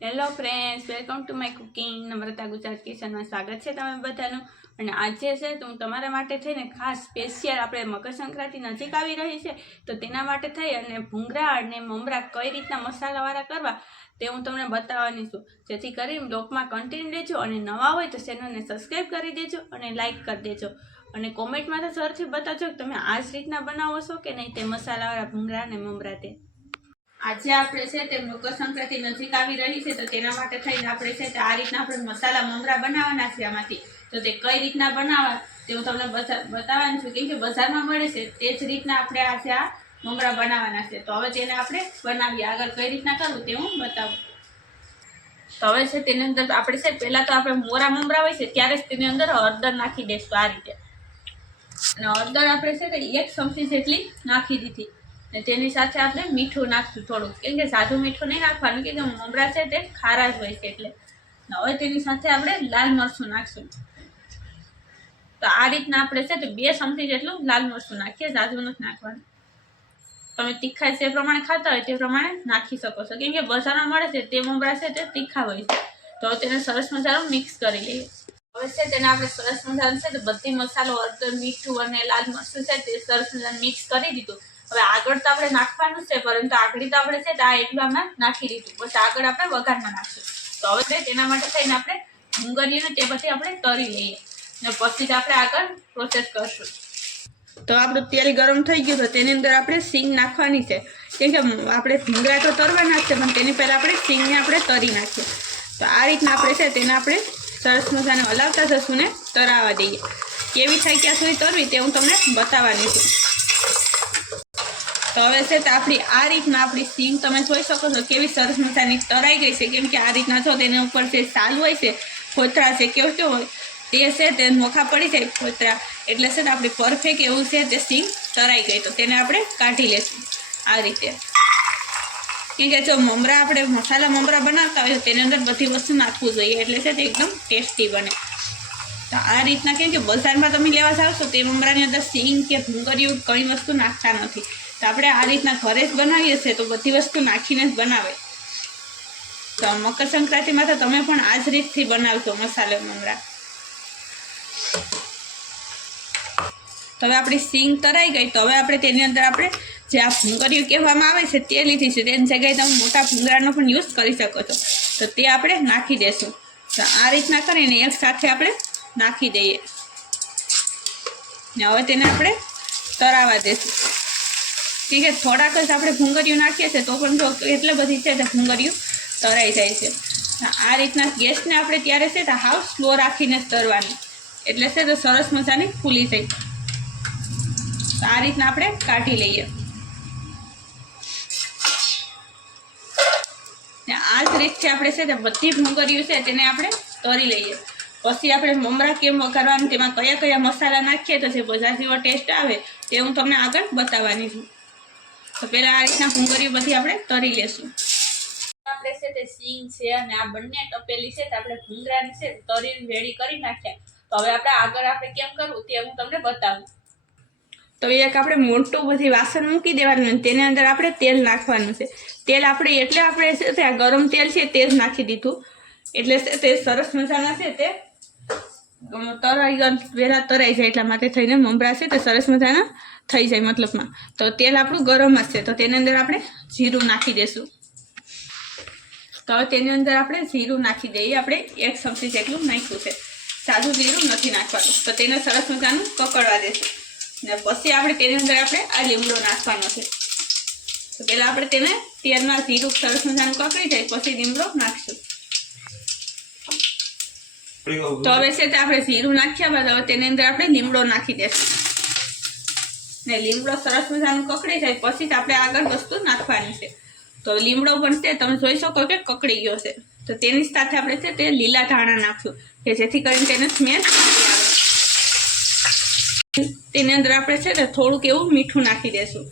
Hello friends, welcome to my cooking Namrata Gujarat કિચનમાં સ્વાગત છે તમે બધાનું. અને આજે છે તો હું તમારા માટે થઈને ખાસ સ્પેશિયલ આપણે મકર સંક્રાંતિ નજીક આવી રહી છે તો તેના માટે થઈ અને ભૂંગળા અને મમરા કઈ રીતના મસાલાવાળા કરવા તે હું તમને બતાવવાની છું. જેથી કરી બ્લોગમાં કન્ટિન્યુ રહેજો અને નવા હોય તો ચેનલને સબસ્ક્રાઈબ કરી દેજો અને લાઇક કરી દેજો અને કોમેન્ટમાં તો જરૂરથી બતાવજો કે તમે આ જ રીતના બનાવો છો કે નહીં તે મસાલાવાળા ભૂંગળા અને મમરા તે. આજે આપણે છે તે મકર સંક્રાંતિ નજીક આવી રહી છે તો તેના માટે થઈને આપણે છે તે આ રીતના આપણે મસાલા મમરા બનાવવાના છે આમાંથી. તો તે કઈ રીતના બનાવવા તે હું તમને બતાવવાની છું, કેમ કે બજારમાં મળે છે તે જ રીતના આપણે આજે આ મમરા બનાવવાના છે. તો હવે તેને આપણે બનાવીએ. આગળ કઈ રીતના કરવું તે હું બતાવું. તો હવે છે તેની અંદર આપણે છે પહેલાં તો આપણે મોરા મમરા હોય છે ત્યારે જ તેની અંદર હળદર નાખી દઈશું આ રીતે. અને હળદર આપણે છે તે 1 ચમચી જેટલી નાખી દીધી. અને તેની સાથે આપણે મીઠું નાખશું થોડુંક, કેમ કે સાદું મીઠું નહીં નાખવાનું, કે મમરા છે તે ખારા જ હોય છે એટલે. હવે તેની સાથે આપણે લાલ મરચું નાખશું. તો આ રીતના આપણે છે તે 2 ચમચી જેટલું લાલ મરચું નાખીએ, સાદું નથી નાખવાનું. તમે તીખા જે પ્રમાણે ખાતા હોય તે પ્રમાણે નાખી શકો છો, કેમ કે બજારમાં મળે છે તે મમરા છે તે તીખા હોય છે. તો તેને સરસ મસાલો મિક્સ કરી લઈએ. હવે છે તેને આપણે સરસ મસાલો છે તે બધી મસાલો હળદર મીઠું અને લાલ મરચું છે તે સરસ મસાલો મિક્સ કરી દીધું. હવે આગળ તો આપણે નાખવાનું છે, પરંતુ આગળ તો આપણે છે આ એટલું આમાં નાખી દીધું. પછી આગળ આપણે વઘારમાં નાખશું. તો હવે તેના માટે થઈને આપણે ડુંગળીને તે બધી આપણે તરી લઈએ અને પછી જ આપણે આગળ પ્રોસેસ કરશું. તો આપણું તેલ ગરમ થઈ ગયું તો તેની અંદર આપણે સિંગ નાખવાની છે, કેમ કે આપણે ભૂંગળા તો તરવાના છે પણ તેની પહેલાં આપણે સિંગને આપણે તરી નાખીએ. તો આ રીતના આપણે છે તેને આપણે સરસ મસાને હલાવતા જશું ને તરાવા દઈએ. કેવી થાય ક્યાં સુધી તરવી તે હું તમને બતાવવાની છું. તો હવે છે તો આપણી આ રીતના આપણી સિંગ તમે જોઈ શકો છો કેવી સરસ મસાની તરાઈ ગઈ છે, કેમ કે આ રીતના જો તેના ઉપર જે સાલ હોય છે ફોતરા છે કેવો હોય તે છે તે મોખા પડી જાય ફોતરા, એટલે છે તો આપણી પરફેક્ટ એવું છે તે સિંગ તરાઈ ગઈ. તો તેને આપણે કાઢી લેશું આ રીતે, કેમ કે જો મમરા આપણે મસાલા મમરા બનાવતા હોય તો તેની અંદર બધી વસ્તુ નાખવું જોઈએ, એટલે છે તે એકદમ ટેસ્ટી બને. તો આ રીતના કેમ કે બજારમાં તમે લેવા જાવ છો તે મમરાની અંદર સિંગ કે ભૂંગળીયું કઈ વસ્તુ નાખતા નથી. તો આપણે આ રીતના ઘરે જ બનાવીએ છીએ તો બધી વસ્તુ નાખીને જ બનાવે. તો મકર સંક્રાંતિમાં તો તમે પણ આ જ રીતથી બનાવશો મસાલો મમરા. તો હવે આપણી સિંગ તરાઈ ગઈ. તો હવે આપણે તેની અંદર આપણે જે આ ભૂંગળીયું કહેવામાં આવે છે તે લીધી છે, તેની જગ્યાએ તમે મોટા ભૂંગળાનો પણ યુઝ કરી શકો છો. તો તે આપણે નાખી દઈશું. તો આ રીતના કરીને એક સાથે આપણે નાખી દઈએ ને હવે તેને આપણે તરાવા દઈશું. ઠીક છે, થોડાક જ આપણે ભૂંગળીયું નાખીએ છીએ તો પણ જો એટલે બધી છે તે ભૂંગળીયું તરાઈ જાય છે. આ રીતના ગેસને આપણે ત્યારે છે તો હાવ સ્લો રાખીને જ તરવાની, એટલે છે તો સરસ મસાની ફૂલી જાય. તો આ રીતના આપણે કાઢી લઈએ. ને આ જ રીતથી આપણે છે તે બધી ભૂંગળીયું છે તેને આપણે તરી લઈએ. પછી આપણે મમરા કેમ વઘારવાનું, તેમાં કયા કયા મસાલા નાખીએ તો જે બજાર જેવો ટેસ્ટ આવે તે હું તમને આગળ બતાવવાની છું. તો પહેલાં આ રીતના ભૂંગળીયું બધી આપણે તરી લેશું. આપણે છે તે સિંગ છે અને આ બંને તપેલી છે તે આપણે ભૂંગળાની છે તરીને રેડી કરી નાખ્યા. તો હવે આપણે આગળ આપણે કેમ કરવું તે હું તમને બતાવું. તો એક આપણે મોટું બધી વાસણ મૂકી દેવાનું, તેની અંદર આપણે તેલ નાખવાનું છે. તેલ આપણે એટલે આપણે છે તે આ ગરમ તેલ છે તે જ નાખી દીધું, એટલે તે સરસ મસાલા છે તે વહેલા તરાઈ જાય, એટલા માટે થઈને મમરા છે તે સરસ મજાના થઈ જાય મતલબમાં. તો તેલ આપણું ગરમ જ છે તો તેની અંદર આપણે જીરું નાખી દઈશું. તો હવે તેની અંદર આપણે જીરું નાખી દઈએ. આપણે 1 ચમચી જેટલું નાખ્યું છે, સાદું જીરું નથી નાખવાનું. તો તેને સરસ મજાનું કકડવા દઈશું ને પછી આપણે તેની અંદર આપણે આ લીમડો નાખવાનો છે. તો પહેલાં આપણે તેને તેલમાં જીરું સરસ મજાનું કકડી જાય પછી લીમડો નાખશું. તો હવે છે તે આપણે જીરું નાખ્યા બાદ હવે તેની અંદર આપણે લીમડો નાખી દઈશું ને લીમડો સરસ મજાનું કકડી જાય પછી જ આપણે આગળ વસ્તુ નાખવાની છે. તો લીમડો પણ છે તમે જોઈ શકો કે કકડી ગયો છે. તો તેની સાથે આપણે છે તે લીલા ધાણા નાખશું કે જેથી કરીને તેને સ્મેલ આવે. તેની અંદર આપણે છે તે થોડુંક એવું મીઠું નાખી દઈશું.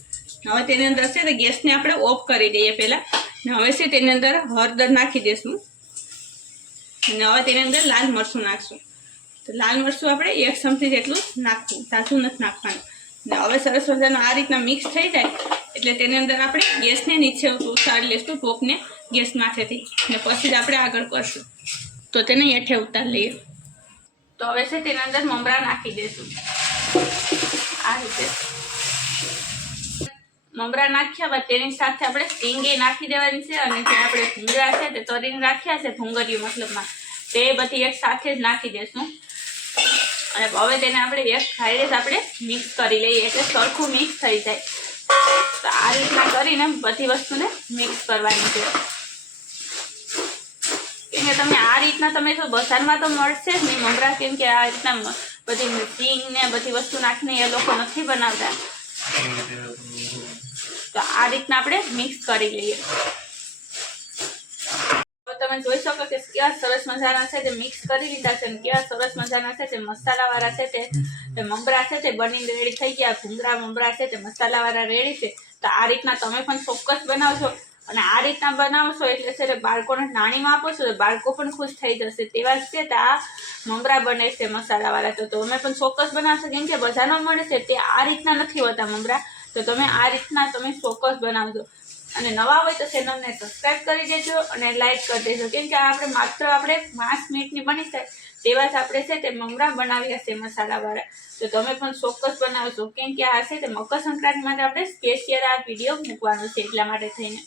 હવે તેની અંદર છે તે ગેસને આપણે ઓફ કરી દઈએ પહેલાં. ને હવે છે તેની અંદર હળદર નાખી દઈશું અને હવે તેની અંદર લાલ મરચું નાખશું. તો લાલ મરચું આપણે 1 ચમચી જેટલું નાખવું, સાચું નથી નાખવાનું. ને હવે સરસ મજાનું આ રીતના મિક્સ થઈ જાય એટલે તેની અંદર આપણે ગેસને નીચે ઉતારી લઈશું, ભોગને ગેસ માથેથી, ને પછી જ આપણે આગળ કરશું. તો તેને હેઠે ઉતારી લઈએ. તો હવે છે તેની અંદર મમરા નાખી દઈશું. આ રીતે મમરા નાખ્યા બાદ તેની સાથે આપણે સીંગે નાખી દેવાની છે, અને જે આપણે ભૂંગળા છે તે તરીને રાખ્યા છે, ભૂંગળીયું મતલબમાં, તે બધી એક સાથે જ નાખી દઈશું. અને હવે તેને આપણે એક સાઈડે જ આપણે મિક્સ કરી લઈએ એટલે સરખું મિક્સ થઈ જાય. તો આ રીતના કરીને બધી વસ્તુને મિક્સ કરવાની છે. કેમ કે તમે આ રીતના તમે તો બજારમાં તો મળશે જ નહીં મમરા, કેમ કે આ રીતના બધી સિંગ ને બધી વસ્તુ નાખીને એ લોકો નથી બનાવતા. તો આ રીતના આપણે મિક્સ કરી લઈએ. તમે જોઈ શકો કે કેવા સરસ મજાના છે તે મિક્સ કરી લીધા છે, અને કેવા સરસ મજાના છે તે મસાલાવાળા છે તે મમરા છે તે બનીને રેડી થઈ ગયા. ભૂંગળા મમરા છે તે મસાલાવાળા રેડી છે. તો આ રીતના તમે પણ ચોક્કસ બનાવજો, અને આ રીતના બનાવશો એટલે છે બાળકોને નાનીમાં આપો છો તો બાળકો પણ ખુશ થઈ જશે. તેવા જ છે આ મમરા બને છે મસાલાવાળા. તો તમે પણ ચોક્કસ બનાવશો, કેમ કે બજારમાં મળે છે તે આ રીતના નથી હોતા મમરા. તો તમે આ રીતના તમે ચોક્કસ બનાવજો. અને નવા હોય તો ચેનલને સબસ્ક્રાઈબ કરી દેજો અને લાઈક કરી દેજો, કેમ કે આપણે માત્ર 5 મિનિટની બની જાય તેવા જ આપણે છે તે મમરા બનાવ્યા છે મસાલાવાળા. તો તમે પણ ચોક્કસ બનાવશો, કેમ કે આ છે તે મકર સંક્રાંતિ માટે આપણે સ્પેશિયલ આ વિડીયો મૂકવાનો છે એટલા માટે થઈને.